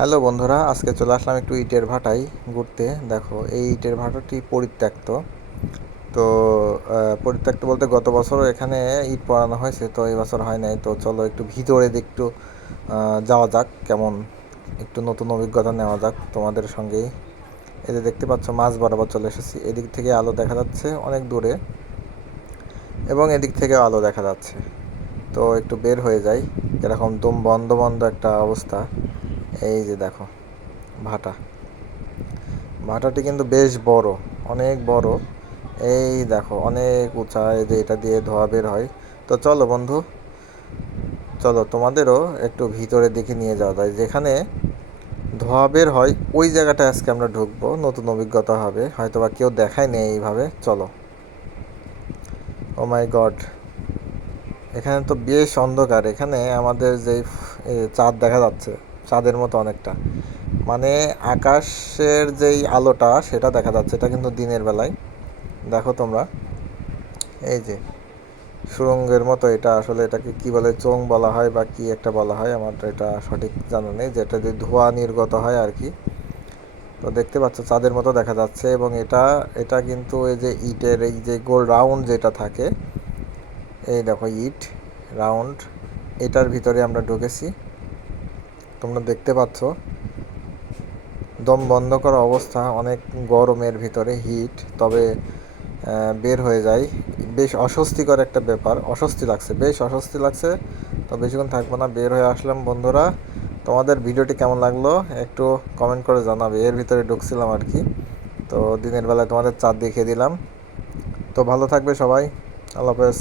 Hello বন্ধুরা, আজকে চলে আসলাম একটু ইটের ভাটায় ঘুরতে। দেখো, এই ইটের ভাটাটি পরিত্যক্ত। তো পরিত্যক্ত বলতে গত বছরও এখানে ইট পড়ানো হয়েছে, তো এই বছর হয় নাই। তো চলো একটু ভিতরে একটু যাওয়া যাক, কেমন একটু নতুন অভিজ্ঞতা নেওয়া যাক তোমাদের সঙ্গেই। এই যে দেখতে পাচ্ছ, মাঝ বরাবর চলে এসেছি। এদিক থেকে আলো দেখা যাচ্ছে অনেক দূরে, এবং এদিক থেকেও আলো দেখা যাচ্ছে। তো একটু বের হয়ে যাই। এরকম দম বন্ধ বন্ধ একটা অবস্থা। এই যে দেখো, ভাটা ভাটাটি কিন্তু বেশ বড়, অনেক বড়। এই দেখো, অনেক উঁচা। এই যে এটা দিয়ে ধোয়া বের হয়। তো চলো বন্ধু, চলো তোমাদেরও একটু ভিতরের দিকে নিয়ে যাওয়া যায়, যেখানে ধোয়া বের হয় ওই জায়গাটায় আজকে আমরা ঢুকবো। নতুন অভিজ্ঞতা হবে, হয়তো বা কেউ দেখায় নেই এইভাবে। চলো। ও মাই গড, এখানে তো বেশ অন্ধকার। এখানে আমাদের যেই চাঁদ দেখা যাচ্ছে, চাঁদের মতো অনেকটা, মানে আকাশের যেই আলোটা সেটা দেখা যাচ্ছে। এটা কিন্তু দিনের বেলায়। দেখো তোমরা, এই যে সুড়ঙ্গের মতো। এটা আসলে এটাকে কি বলে, চোং বলা হয় বা কি একটা বলা হয়, আমার তো এটা সঠিক জানা নেই। যেটা দিয়ে ধোঁয়া নির্গত হয় আর কি। তো দেখতে পাচ্ছ, চাঁদের মতো দেখা যাচ্ছে। এবং এটা এটা কিন্তু এই যে ইটের এই যে গোল রাউন্ড যেটা থাকে, এই দেখো ইট রাউন্ড, এটার ভিতরে আমরা ঢুকেছি। তোমরা দেখতে পাচ্ছ, দম বন্ধ করা অবস্থা, অনেক গরমের ভিতরে হিট। তবে বের হয়ে যায়। বেশ অস্বস্তিকর একটা ব্যাপার, অস্বস্তি লাগছে, বেশ অস্বস্তি লাগছে। তো বেশিক্ষণ থাকবো না, বের হয়ে আসলাম বন্ধুরা। তোমাদের ভিডিওটি কেমন লাগলো একটু কমেন্ট করে জানাবে। এর ভিতরে ঢুকছিলাম আর কি। তো দিনের বেলায় তোমাদের চাঁদ দেখিয়ে দিলাম। তো ভালো থাকবে সবাই। আল্লাহ হাফেজ।